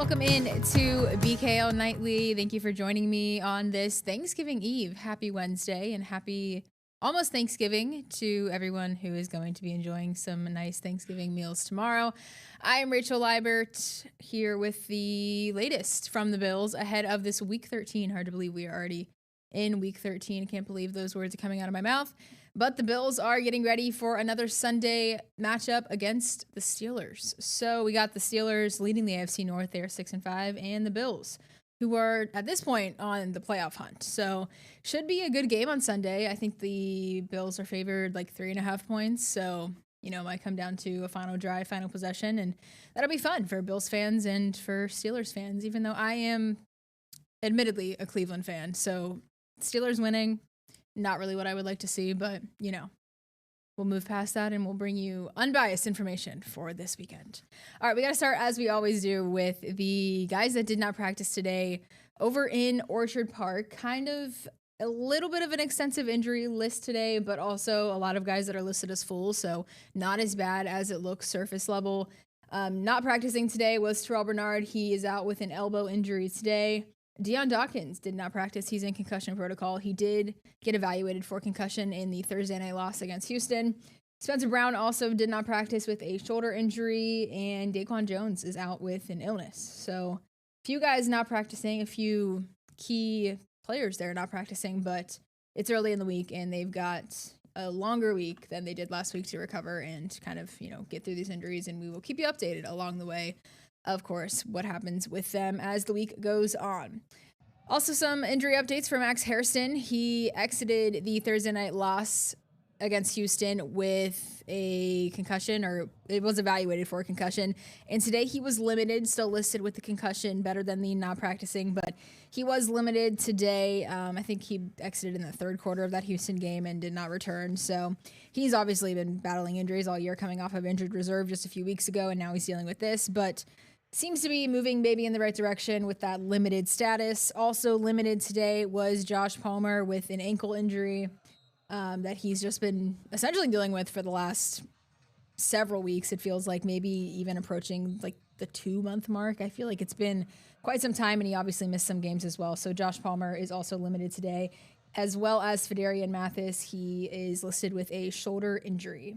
Welcome in to BKL Nightly. Thank you for joining me on this Thanksgiving Eve. Happy Wednesday and happy almost Thanksgiving to everyone who is going to be enjoying some nice Thanksgiving meals tomorrow. I am Rachel Liebert here with the latest from the Bills ahead of this Week 13. Hard to believe we are already in Week 13. Can't believe those words are coming out of my mouth. But the Bills are getting ready for another Sunday matchup against the Steelers. So we got the Steelers leading the AFC North. They are 6-5, and the Bills, who are at this point on the playoff hunt. So should be a good game on Sunday. I think the Bills are favored like 3.5 points. So, might come down to a final drive, final possession, and that'll be fun for Bills fans and for Steelers fans, even though I am admittedly a Cleveland fan. So Steelers winning, not really what I would like to see, but, we'll move past that and we'll bring you unbiased information for this weekend. All right, we got to start, as we always do, with the guys that did not practice today over in Orchard Park. Kind of a little bit of an extensive injury list today, but also a lot of guys that are listed as full, so not as bad as it looks surface level. Not practicing today was Terrell Bernard. He is out with an elbow injury today. Deion Dawkins did not practice. He's in concussion protocol. He did get evaluated for concussion in the Thursday night loss against Houston. Spencer Brown also did not practice with a shoulder injury, and Daquan Jones is out with an illness. So a few guys not practicing, a few key players there not practicing, but it's early in the week and they've got a longer week than they did last week to recover and kind of, get through these injuries, and we will keep you updated along the way. Of course, what happens with them as the week goes on. Also, some injury updates for Max Hairston. He exited the Thursday night loss against Houston with a concussion, or it was evaluated for a concussion. And today he was limited, still listed with the concussion, better than the not practicing, but he was limited today. I think he exited in the third quarter of that Houston game and did not return. So he's obviously been battling injuries all year, coming off of injured reserve just a few weeks ago, and now he's dealing with this. But seems to be moving maybe in the right direction with that limited status. Also limited today was Josh Palmer with an ankle injury that he's just been essentially dealing with for the last several weeks. It feels like maybe even approaching like the 2-month mark. I feel like it's been quite some time, and he obviously missed some games as well. So Josh Palmer is also limited today, as well as Fedarian Mathis. He is listed with a shoulder injury.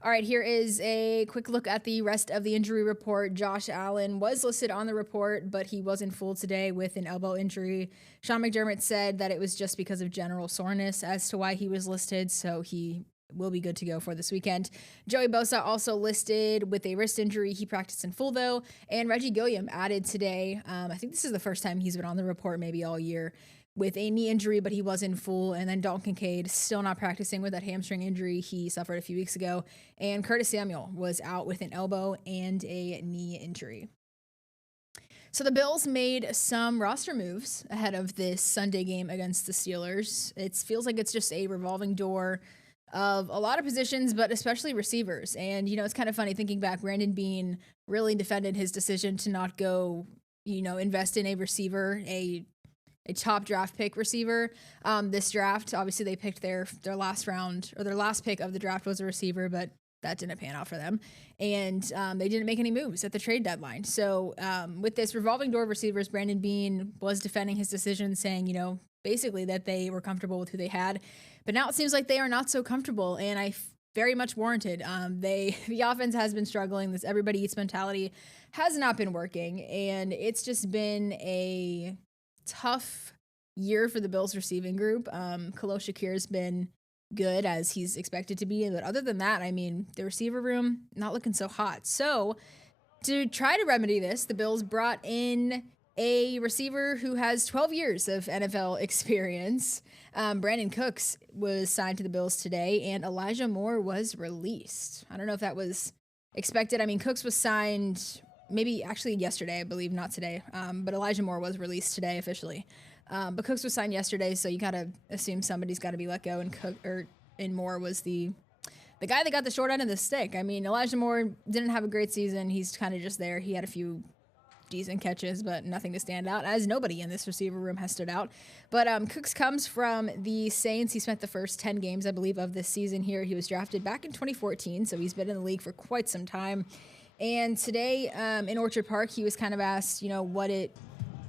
All right, here is a quick look at the rest of the injury report. Josh Allen was listed on the report, but he wasn't full today with an elbow injury. Sean McDermott said that it was just because of general soreness as to why he was listed, so he will be good to go for this weekend. Joey Bosa also listed with a wrist injury. He practiced in full, though. And Reggie Gilliam added today. I think this is the first time he's been on the report maybe all year, with a knee injury, but he was in full. And then Dalton Kincaid still not practicing with that hamstring injury he suffered a few weeks ago. And Curtis Samuel was out with an elbow and a knee injury. So the Bills made some roster moves ahead of this Sunday game against the Steelers. It feels like it's just a revolving door of a lot of positions, but especially receivers. And, it's kind of funny thinking back, Brandon Beane really defended his decision to not go, invest in a receiver, a top draft pick receiver. This draft, obviously they picked their last round, or their last pick of the draft was a receiver, but that didn't pan out for them. And they didn't make any moves at the trade deadline. So with this revolving door of receivers, Brandon Beane was defending his decision, saying, basically that they were comfortable with who they had. But now it seems like they are not so comfortable, and very much warranted. The offense has been struggling. This everybody eats mentality has not been working, and it's just been a tough year for the Bills receiving group. Khalil Shakir's been good, as he's expected to be, but other than that, the receiver room not looking so hot. So to try to remedy this, the Bills brought in a receiver who has 12 years of NFL experience. Brandon Cooks was signed to the Bills today, and Elijah Moore was released. I don't know if that was expected. Cooks was signed maybe actually yesterday, I believe, not today. But Elijah Moore was released today officially. But Cooks was signed yesterday, so you gotta assume somebody's got to be let go. And Moore was the guy that got the short end of the stick. Elijah Moore didn't have a great season. He's kind of just there. He had a few decent catches, but nothing to stand out, as nobody in this receiver room has stood out. But Cooks comes from the Saints. He spent the first 10 games, I believe, of this season here. He was drafted back in 2014, so he's been in the league for quite some time. And today in Orchard Park, he was kind of asked,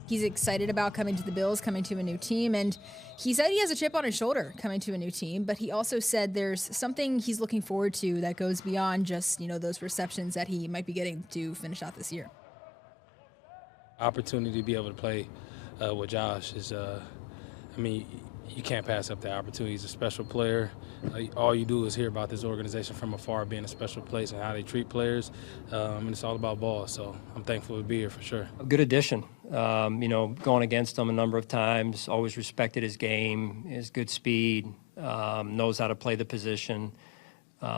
he's excited about coming to the Bills, coming to a new team. And he said he has a chip on his shoulder coming to a new team, but he also said there's something he's looking forward to that goes beyond just, those receptions that he might be getting to finish out this year. Opportunity to be able to play with Josh is, you can't pass up that opportunity. He's a special player. All you do is hear about this organization from afar being a special place and how they treat players, and it's all about ball. So I'm thankful to be here for sure. A good addition. Going against him a number of times, always respected his game, his good speed, knows how to play the position.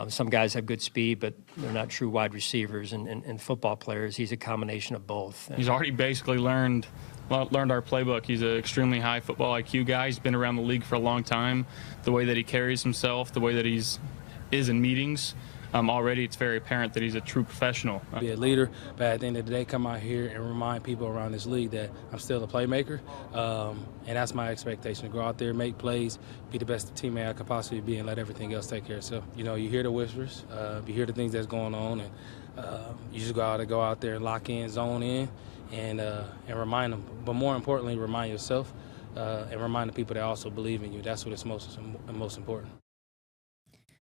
Some guys have good speed, but they're not true wide receivers and football players. He's a combination of both. He's already basically learned our playbook. He's an extremely high football IQ guy. He's been around the league for a long time. The way that he carries himself, the way that is in meetings, already it's very apparent that he's a true professional. Be a leader, but at the end of the day, come out here and remind people around this league that I'm still a playmaker, and that's my expectation, to go out there, make plays, be the best teammate I could possibly be, and let everything else take care of itself. You hear the whispers, you hear the things that's going on, and you just go out there and lock in, zone in, and remind them. But more importantly, remind yourself and remind the people that also believe in you. That's what is most important.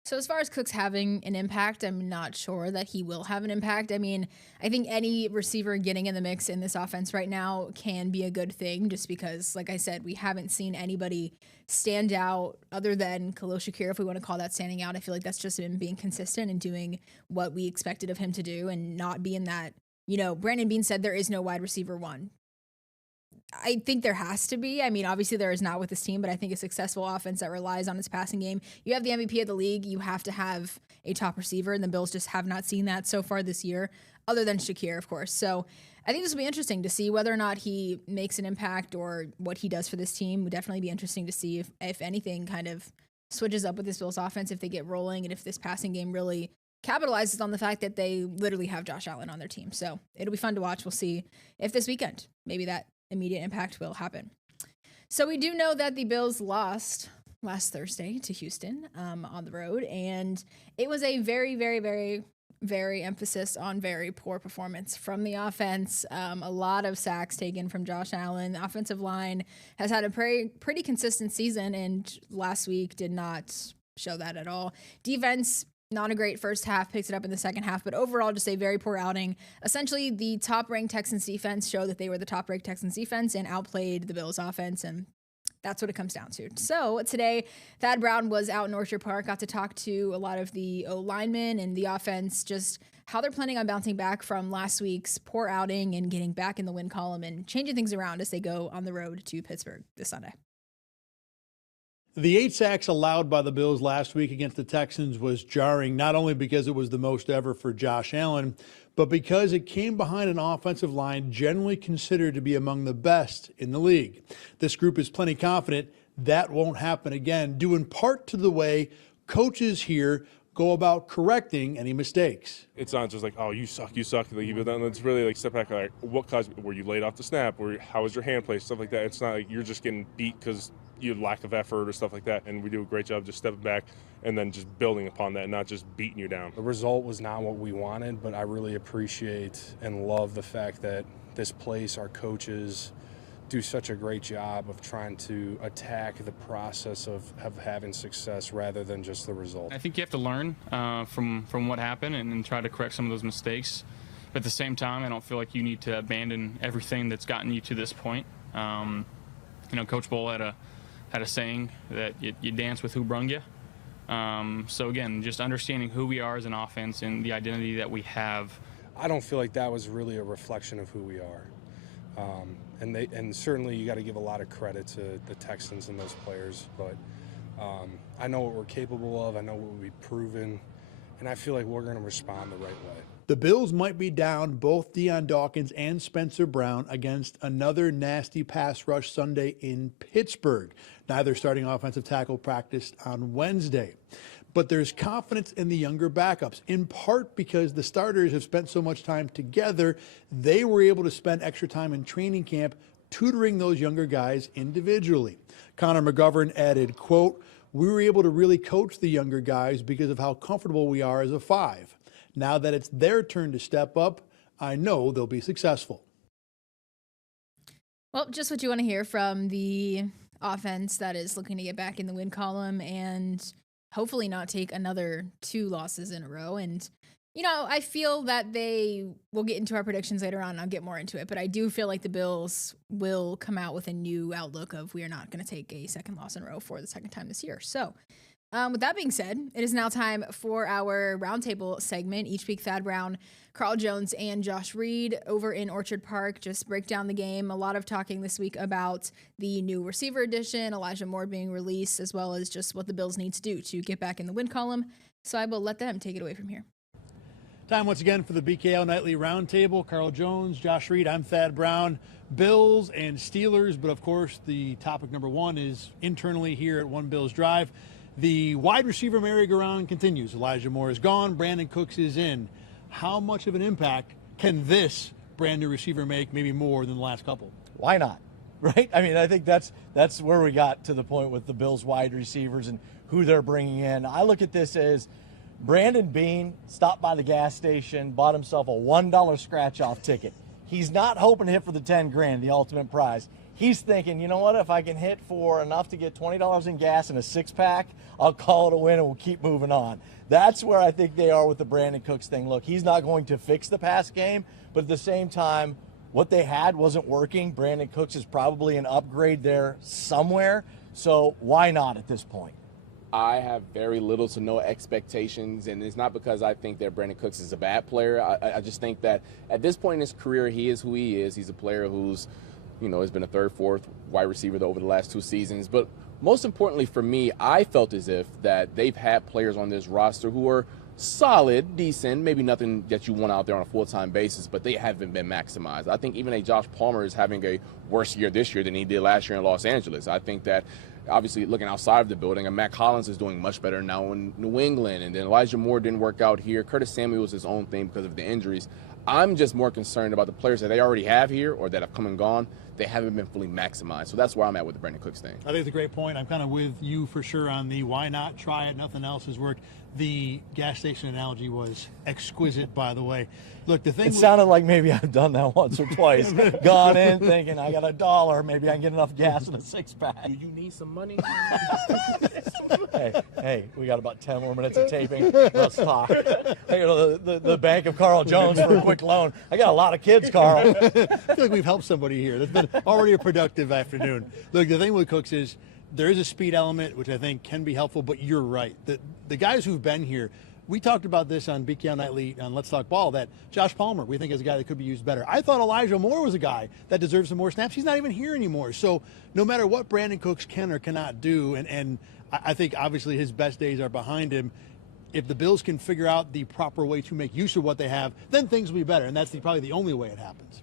So as far as Cooks having an impact, I'm not sure that he will have an impact. I think any receiver getting in the mix in this offense right now can be a good thing, just because, like I said, we haven't seen anybody stand out other than Khalil Shakir, if we want to call that standing out. I feel like that's just him being consistent and doing what we expected of him to do and not being that, Brandon Beane said there is no wide receiver one. I think there has to be. Obviously there is not with this team, but I think a successful offense that relies on its passing game, you have the MVP of the league, you have to have a top receiver, and the Bills just have not seen that so far this year, other than Shakir, of course. So I think this will be interesting to see whether or not he makes an impact or what he does for this team. Would definitely be interesting to see if anything kind of switches up with this Bills offense, if they get rolling, and if this passing game really capitalizes on the fact that they literally have Josh Allen on their team. So it'll be fun to watch. We'll see if this weekend, maybe that immediate impact will happen. So we do know that the Bills lost last Thursday to Houston on the road, and it was a very, very, very, very emphasis on very poor performance from the offense. A lot of sacks taken from Josh Allen. The offensive line has had a pretty consistent season, and last week did not show that at all. Defense, not a great first half, picks it up in the second half, but overall just a very poor outing. Essentially, the top-ranked Texans defense showed that they were the top-ranked Texans defense and outplayed the Bills offense, and that's what it comes down to. So today, Thad Brown was out in Orchard Park, got to talk to a lot of the O-linemen and the offense, just how they're planning on bouncing back from last week's poor outing and getting back in the win column and changing things around as they go on the road to Pittsburgh this Sunday. The 8 sacks allowed by the Bills last week against the Texans was jarring, not only because it was the most ever for Josh Allen, but because it came behind an offensive line generally considered to be among the best in the league. This group is plenty confident that won't happen again, due in part to the way coaches here go about correcting any mistakes. It's not just like, oh, you suck. Like, it's really like step back, like, what caused, were you laid off the snap, or how was your hand placed, stuff like that. It's not like you're just getting beat because you lack of effort or stuff like that. And we do a great job just stepping back and then just building upon that, not just beating you down. The result was not what we wanted, but I really appreciate and love the fact that this place, our coaches, do such a great job of trying to attack the process of having success rather than just the result. I think you have to learn from what happened and try to correct some of those mistakes. But at the same time, I don't feel like you need to abandon everything that's gotten you to this point. Coach Bull had a saying that you dance with who brung you. So again, just understanding who we are as an offense and the identity that we have. I don't feel like that was really a reflection of who we are. And certainly you got to give a lot of credit to the Texans and those players, but I know what we're capable of, I know what we've proven, and I feel like we're going to respond the right way. The Bills might be down both Deion Dawkins and Spencer Brown against another nasty pass rush Sunday in Pittsburgh. Neither starting offensive tackle practiced on Wednesday. But there's confidence in the younger backups, in part because the starters have spent so much time together. They were able to spend extra time in training camp tutoring those younger guys individually. Connor McGovern added, quote, "We were able to really coach the younger guys because of how comfortable we are as a 5. Now that it's their turn to step up, I know they'll be successful. Well, just what you want to hear from the offense that is looking to get back in the win column and hopefully not take another 2 losses in a row. And, I feel that we'll get into our predictions later on and I'll get more into it, but I do feel like the Bills will come out with a new outlook of we are not going to take a second loss in a row for the second time this year. So, with that being said, it is now time for our roundtable segment. Each week, Thad Brown, Carl Jones, and Josh Reed over in Orchard Park just break down the game. A lot of talking this week about the new receiver edition, Elijah Moore being released, as well as just what the Bills need to do to get back in the win column. So I will let them take it away from here. Time once again for the BKL Nightly Roundtable. Carl Jones, Josh Reed, I'm Thad Brown. Bills and Steelers, but of course the topic number one is internally here at One Bills Drive. The wide receiver merry-go-round continues. Elijah Moore is gone. Brandon Cooks is in. How much of an impact can this brand new receiver make, maybe more than the last couple? Why not? Right? I mean, I think that's where we got to the point with the Bills wide receivers and who they're bringing in. I look at this as Brandon Beane stopped by the gas station, bought himself a $1 scratch-off ticket. He's not hoping to hit for the 10 grand, the ultimate prize. He's thinking, you know what, if I can hit for enough to get $20 in gas and a six-pack, I'll call it a win and we'll keep moving on. That's where I think they are with the Brandon Cooks thing. Look, he's not going to fix the pass game, but at the same time, what they had wasn't working. Brandon Cooks is probably an upgrade there somewhere, so why not at this point? I have very little to no expectations, and it's not because I think that Brandon Cooks is a bad player. I just think that at this point in his career, he is who he is. He's a player who's, has been a third, fourth wide receiver over the last 2 seasons. But most importantly for me, I felt as if that they've had players on this roster who are solid, decent, maybe nothing that you want out there on a full-time basis, but they haven't been maximized. I think even a Josh Palmer is having a worse year this year than he did last year in Los Angeles. I think that obviously looking outside of the building, and Matt Collins is doing much better now in New England, and then Elijah Moore didn't work out here. Curtis Samuel was his own thing because of the injuries. I'm just more concerned about the players that they already have here or that have come and gone. They haven't been fully maximized. So that's where I'm at with the Brandon Cooks thing. I think it's a great point. I'm kind of with you for sure on the why not try it. Nothing else has worked. The gas station analogy was exquisite, by the way. Look, the thing it sounded like maybe I've done that once or twice. Gone in thinking I got $1, maybe I can get enough gas in a six-pack. Do you need some money? Hey, we got about 10 more minutes of taping. Let's talk. I go to the bank of Carl Jones for a quick loan. I got a lot of kids, Carl. I feel like we've helped somebody here. That's been already a productive afternoon. Look, the thing with Cooks is there is a speed element, which I think can be helpful, but you're right. The guys who've been here, we talked about this on BKL Nightly on Let's Talk Ball, that Josh Palmer, we think is a guy that could be used better. I thought Elijah Moore was a guy that deserves some more snaps. He's not even here anymore. So no matter what Brandon Cooks can or cannot do, and I think obviously his best days are behind him, if the Bills can figure out the proper way to make use of what they have, then things will be better, and that's probably the only way it happens.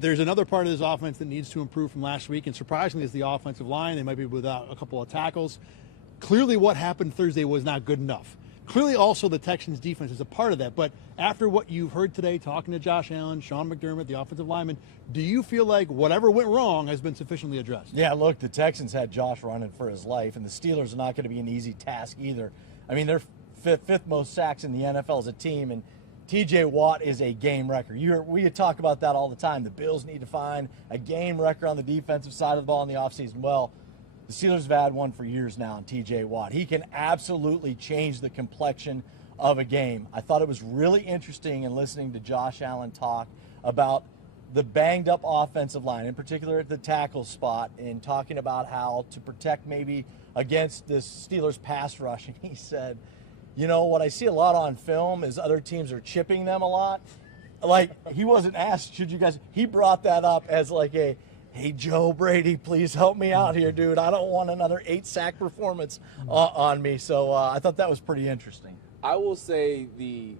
There's another part of this offense that needs to improve from last week, and surprisingly, is the offensive line. They might be without a couple of tackles. Clearly, what happened Thursday was not good enough. Clearly, also, the Texans' defense is a part of that. But after what you've heard today, talking to Josh Allen, Sean McDermott, the offensive lineman, do you feel like whatever went wrong has been sufficiently addressed? Yeah, look, the Texans had Josh running for his life, and the Steelers are not going to be an easy task either. I mean, they're fifth most sacks in the NFL as a team, and TJ Watt is a game wrecker. We talk about that all the time. The Bills need to find a game wrecker on the defensive side of the ball in the offseason. Well, the Steelers have had one for years now in TJ Watt. He can absolutely change the complexion of a game. I thought it was really interesting in listening to Josh Allen talk about the banged up offensive line, in particular at the tackle spot, and talking about how to protect maybe against this Steelers pass rush. And he said, what I see a lot on film is other teams are chipping them a lot. Like, he wasn't asked, he brought that up as like hey, Joe Brady, please help me out here, dude. I don't want another 8-sack performance on me. So I thought that was pretty interesting. I will say the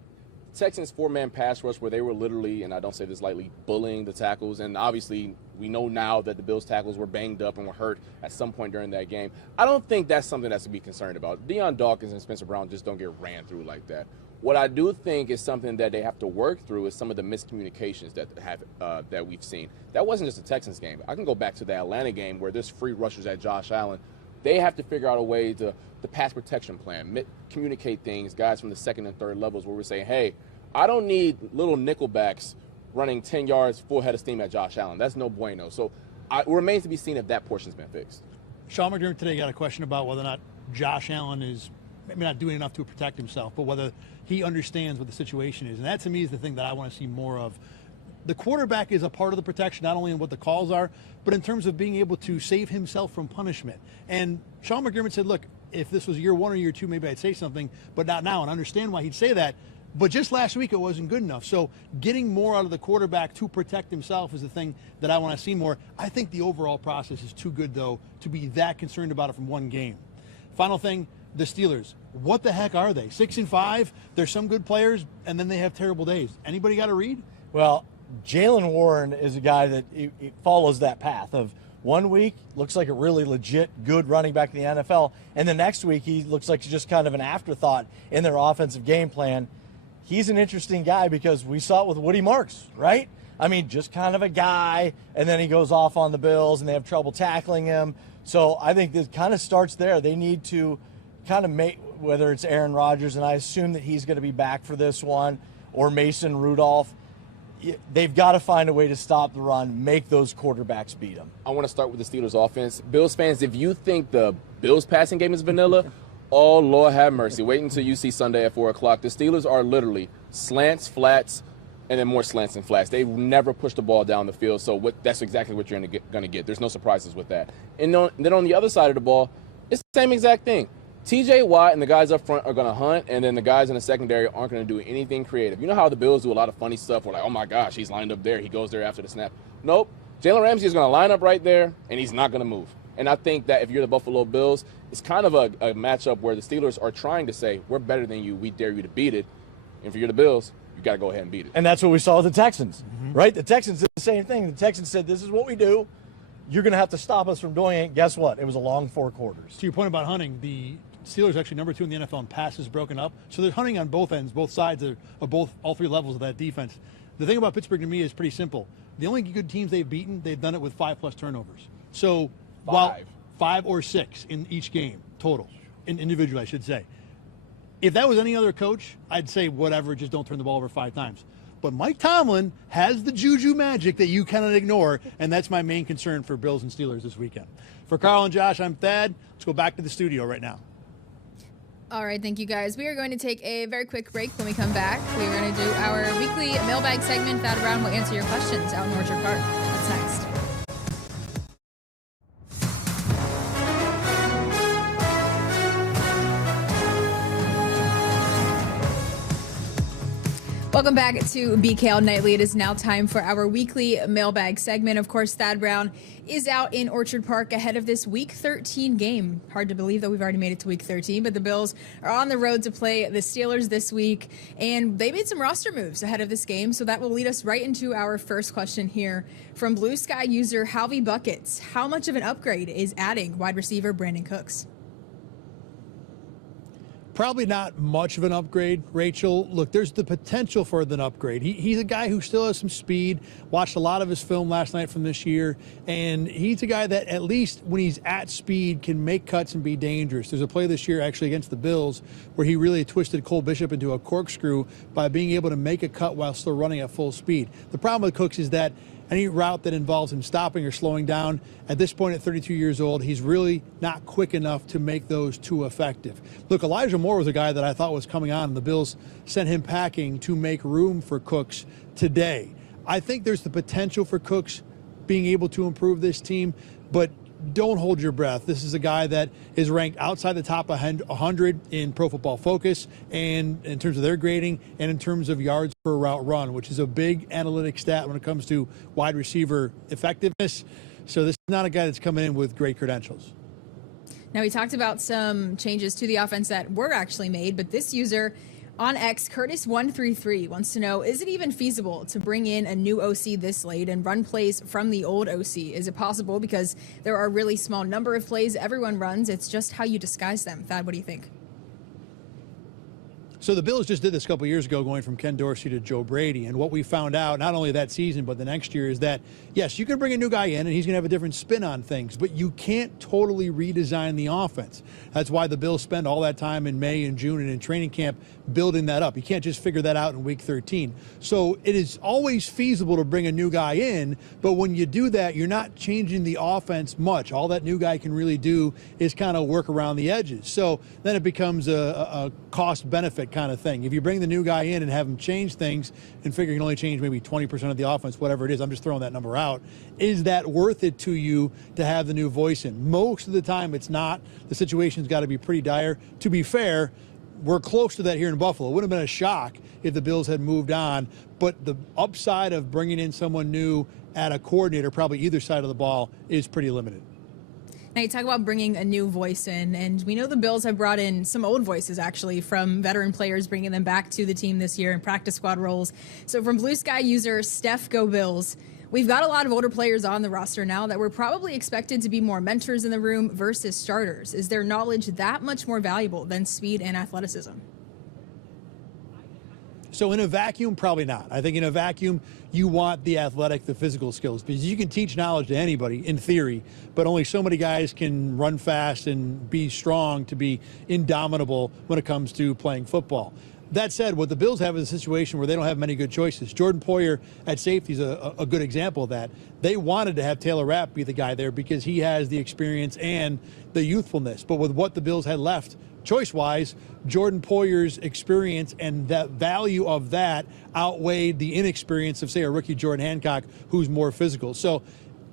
Texans' 4-man pass rush where they were literally, and I don't say this lightly, bullying the tackles. And obviously we know now that the Bills' tackles were banged up and were hurt at some point during that game. I don't think that's something that's to be concerned about. Deion Dawkins and Spencer Brown just don't get ran through like that. What I do think is something that they have to work through is some of the miscommunications that we've seen. That wasn't just a Texans game. I can go back to the Atlanta game where there's free rushers at Josh Allen They have to figure out a way to the pass protection plan, communicate things, guys from the second and third levels where we're saying, hey, I don't need little nickelbacks running 10 yards full head of steam at Josh Allen. That's no bueno. So it remains to be seen if that portion's been fixed. Sean McDermott today got a question about whether or not Josh Allen is maybe not doing enough to protect himself, but whether he understands what the situation is. And that, to me, is the thing that I want to see more of. The quarterback is a part of the protection, not only in what the calls are, but in terms of being able to save himself from punishment. And Sean McDermott said, look, if this was year 1 or year 2, maybe I'd say something, but not now. And I understand why he'd say that. But just last week, it wasn't good enough. So getting more out of the quarterback to protect himself is the thing that I want to see more. I think the overall process is too good, though, to be that concerned about it from one game. Final thing, the Steelers. What the heck are they? 6-5. There's some good players, and then they have terrible days. Anybody got a read? Well, Jalen Warren is a guy that he follows that path of 1 week looks like a really legit good running back in the NFL, and the next week he looks like just kind of an afterthought in their offensive game plan. He's an interesting guy because we saw it with Woody Marks, right? I mean, just kind of a guy, and then he goes off on the Bills, and they have trouble tackling him. So I think this kind of starts there. They need to kind of make, whether it's Aaron Rodgers, and I assume that he's going to be back for this one, or Mason Rudolph. They've got to find a way to stop the run, make those quarterbacks beat them. I want to start with the Steelers offense. Bills fans, if you think the Bills passing game is vanilla, oh, Lord have mercy. Wait until you see Sunday at 4 o'clock. The Steelers are literally slants, flats, and then more slants and flats. They never push the ball down the field, so that's exactly what you're going to get. There's no surprises with that. And then on the other side of the ball, it's the same exact thing. T.J. Watt and the guys up front are going to hunt, and then the guys in the secondary aren't going to do anything creative. You know how the Bills do a lot of funny stuff where, like, oh, my gosh, he's lined up there. He goes there after the snap. Nope. Jalen Ramsey is going to line up right there, and he's not going to move. And I think that if you're the Buffalo Bills, it's kind of a matchup where the Steelers are trying to say, we're better than you. We dare you to beat it. And if you're the Bills, you got to go ahead and beat it. And that's what we saw with the Texans, right? The Texans did the same thing. The Texans said, this is what we do. You're going to have to stop us from doing it. Guess what? It was a long 4 quarters. To your point about hunting, the Steelers are actually number 2 in the NFL in passes broken up. So they're hunting on both ends, both sides of all 3 levels of that defense. The thing about Pittsburgh to me is pretty simple. The only good teams they've beaten, they've done it with 5+ turnovers. So while 5 or 6 in each game total, individually, I should say. If that was any other coach, I'd say whatever, just don't turn the ball over 5 times. But Mike Tomlin has the juju magic that you cannot ignore, and that's my main concern for Bills and Steelers this weekend. For Carl and Josh, I'm Thad. Let's go back to the studio right now. All right, thank you guys. We are going to take a very quick break. When we come back, we're going to do our weekly mailbag segment. Thad Brown will answer your questions out in Orchard Park. That's next. Welcome back to BKL Nightly. It is now time for our weekly mailbag segment. Of course, Thad Brown is out in Orchard Park ahead of this Week 13 game. Hard to believe that we've already made it to Week 13, but the Bills are on the road to play the Steelers this week, and they made some roster moves ahead of this game, so that will lead us right into our first question here from Blue Sky user Halvey Buckets. How much of an upgrade is adding wide receiver Brandon Cooks? Probably not much of an upgrade, Rachel. Look, there's the potential for an upgrade. He's a guy who still has some speed. Watched a lot of his film last night from this year, and he's a guy that at least when he's at speed can make cuts and be dangerous. There's a play this year actually against the Bills where he really twisted Cole Bishop into a corkscrew by being able to make a cut while still running at full speed. The problem with Cooks is that any route that involves him stopping or slowing down, at this point at 32 years old, he's really not quick enough to make those too effective. Look, Elijah Moore was a guy that I thought was coming on, and the Bills sent him packing to make room for Cooks today. I think there's the potential for Cooks being able to improve this team, but don't hold your breath. This is a guy that is ranked outside the top 100 in Pro Football Focus and in terms of their grading and in terms of yards per route run, which is a big analytic stat when it comes to wide receiver effectiveness. So this is not a guy that's coming in with great credentials. Now, we talked about some changes to the offense that were actually made, but this user on X, Curtis133, wants to know, is it even feasible to bring in a new OC this late and run plays from the old OC? Is it possible? Because there are a really small number of plays everyone runs. It's just how you disguise them. Thad, what do you think? So the Bills just did this a couple years ago, going from Ken Dorsey to Joe Brady. And what we found out, not only that season, but the next year, is that, yes, you can bring a new guy in and he's going to have a different spin on things, but you can't totally redesign the offense. That's why the Bills spend all that time in May and June and in training camp building that up. You can't just figure that out in week 13. So it is always feasible to bring a new guy in, but when you do that, you're not changing the offense much. All that new guy can really do is kind of work around the edges. So then it becomes a cost-benefit kind of thing. If you bring the new guy in and have him change things and figure you can only change maybe 20% of the offense, whatever it is, I'm just throwing that number out, is that worth it to you to have the new voice in? Most of the time it's not. The situation's got to be pretty dire. To be fair, we're close to that here in Buffalo. It would have been a shock if the Bills had moved on, but the upside of bringing in someone new at a coordinator, probably either side of the ball, is pretty limited. Now, you talk about bringing a new voice in, and we know the Bills have brought in some old voices, actually, from veteran players, bringing them back to the team this year in practice squad roles. So from Blue Sky user Steph Go Bills, we've got a lot of older players on the roster now that were probably expected to be more mentors in the room versus starters. Is their knowledge that much more valuable than speed and athleticism? So in a vacuum, probably not. I think in a vacuum, you want the athletic, the physical skills, because you can teach knowledge to anybody in theory, but only so many guys can run fast and be strong to be indomitable when it comes to playing football. That said, what the Bills have is a situation where they don't have many good choices. Jordan Poyer at safety is a good example of that. They wanted to have Taylor Rapp be the guy there because he has the experience and the youthfulness. But with what the Bills had left choice-wise, Jordan Poyer's experience and that value of that outweighed the inexperience of, say, a rookie Jordan Hancock, who's more physical. So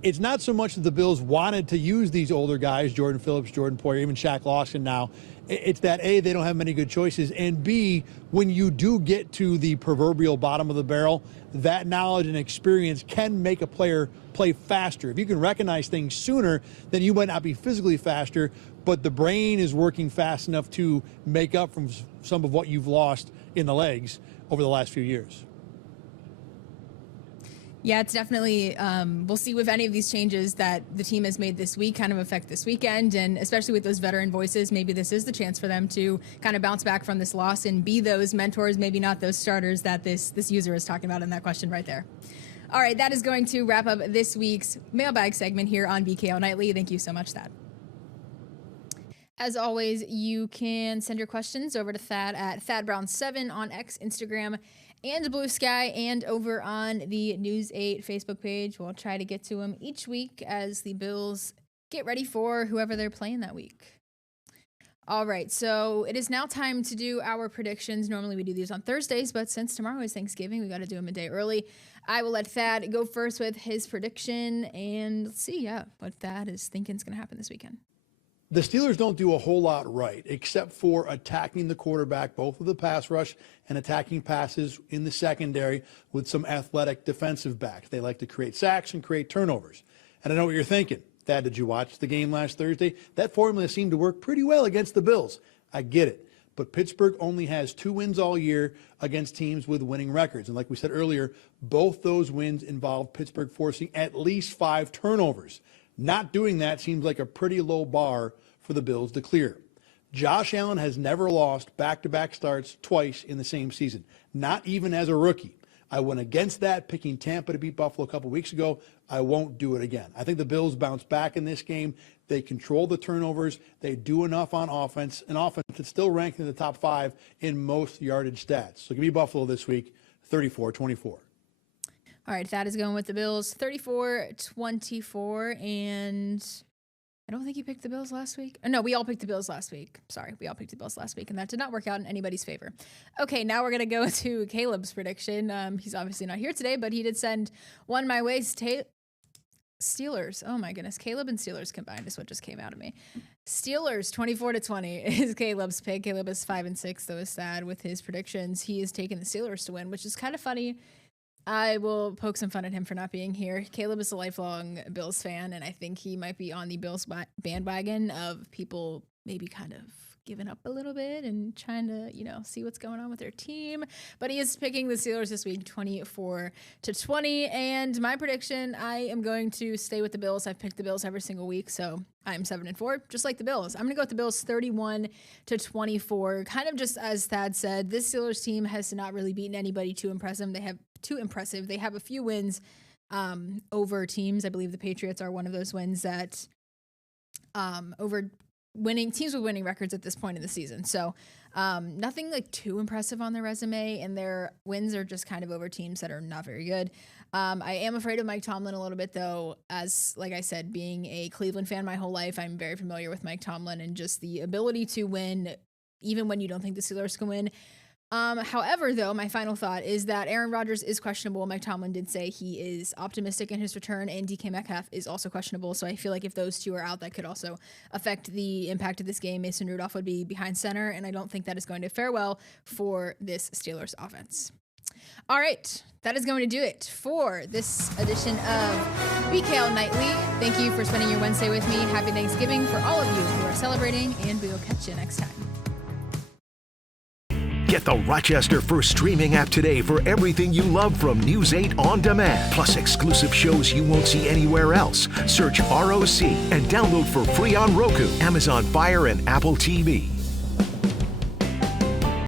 it's not so much that the Bills wanted to use these older guys, Jordan Phillips, Jordan Poyer, even Shaq Lawson now. It's that, A, they don't have many good choices, and B, when you do get to the proverbial bottom of the barrel, that knowledge and experience can make a player play faster. If you can recognize things sooner, then you might not be physically faster, but the brain is working fast enough to make up from some of what you've lost in the legs over the last few years. Yeah, it's definitely, we'll see if any of these changes that the team has made this week kind of affect this weekend. And especially with those veteran voices, maybe this is the chance for them to kind of bounce back from this loss and be those mentors, maybe not those starters that this user is talking about in that question right there. All right, that is going to wrap up this week's mailbag segment here on BKL Nightly. Thank you so much, Thad. As always, you can send your questions over to Thad at ThadBrown7 on X, Instagram, and Blue Sky, and over on the News 8 Facebook page. We'll try to get to them each week as the Bills get ready for whoever they're playing that week. All right, so it is now time to do our predictions. Normally we do these on Thursdays, but since tomorrow is Thanksgiving, we got to do them a day early. I will let Thad go first with his prediction, and let's see, what Thad is thinking is going to happen this weekend. The Steelers don't do a whole lot right, except for attacking the quarterback, both with the pass rush and attacking passes in the secondary with some athletic defensive backs. They like to create sacks and create turnovers. And I know what you're thinking. Thad, did you watch the game last Thursday? That formula seemed to work pretty well against the Bills. I get it. But Pittsburgh only has 2 wins all year against teams with winning records. And like we said earlier, both those wins involved Pittsburgh forcing at least 5 turnovers. Not doing that seems like a pretty low bar for the Bills to clear. Josh Allen has never lost back-to-back starts twice in the same season, not even as a rookie. I went against that, picking Tampa to beat Buffalo a couple weeks ago. I won't do it again. I think the Bills bounce back in this game. They control the turnovers. They do enough on offense, an offense that's still ranked in the top 5 in most yardage stats. So give me Buffalo this week, 34-24. All right, Thad is going with the Bills, 34-24, and I don't think you picked the Bills last week. Oh, no, we all picked the Bills last week. Sorry, we all picked the Bills last week, and that did not work out in anybody's favor. Okay, now we're going to go to Caleb's prediction. He's obviously not here today, but he did send one my way. Steelers. Oh, my goodness. Caleb and Steelers combined is what just came out of me. Steelers, 24-20 is Caleb's pick. Caleb is 5-6, though is sad with his predictions. He is taking the Steelers to win, which is kind of funny. I will poke some fun at him for not being here. Caleb is a lifelong Bills fan, and I think he might be on the Bills bandwagon of people maybe kind of given up a little bit and trying to, see what's going on with their team. But he is picking the Steelers this week, 24-20. And my prediction, I am going to stay with the Bills. I've picked the Bills every single week, so I'm 7-4, just like the Bills. I'm going to go with the Bills 31-24. Kind of just as Thad said, this Steelers team has not really beaten anybody too impressive. They have a few wins over teams. I believe the Patriots are one of those wins that over winning teams with winning records at this point in the season. So nothing like too impressive on their resume, and their wins are just kind of over teams that are not very good. I am afraid of Mike Tomlin a little bit, though. As like I said, being a Cleveland fan my whole life, I'm very familiar with Mike Tomlin and just the ability to win even when you don't think the Steelers can win. However, though, my final thought is that Aaron Rodgers is questionable. Mike Tomlin did say he is optimistic in his return, and DK Metcalf is also questionable. So I feel like if those two are out, that could also affect the impact of this game. Mason Rudolph would be behind center, and I don't think that is going to fare well for this Steelers offense. All right, that is going to do it for this edition of BKL Nightly. Thank you for spending your Wednesday with me. Happy Thanksgiving for all of you who are celebrating, and we will catch you next time. Get the Rochester First streaming app today for everything you love from News 8 On Demand, plus exclusive shows you won't see anywhere else. Search ROC and download for free on Roku, Amazon Fire, and Apple TV.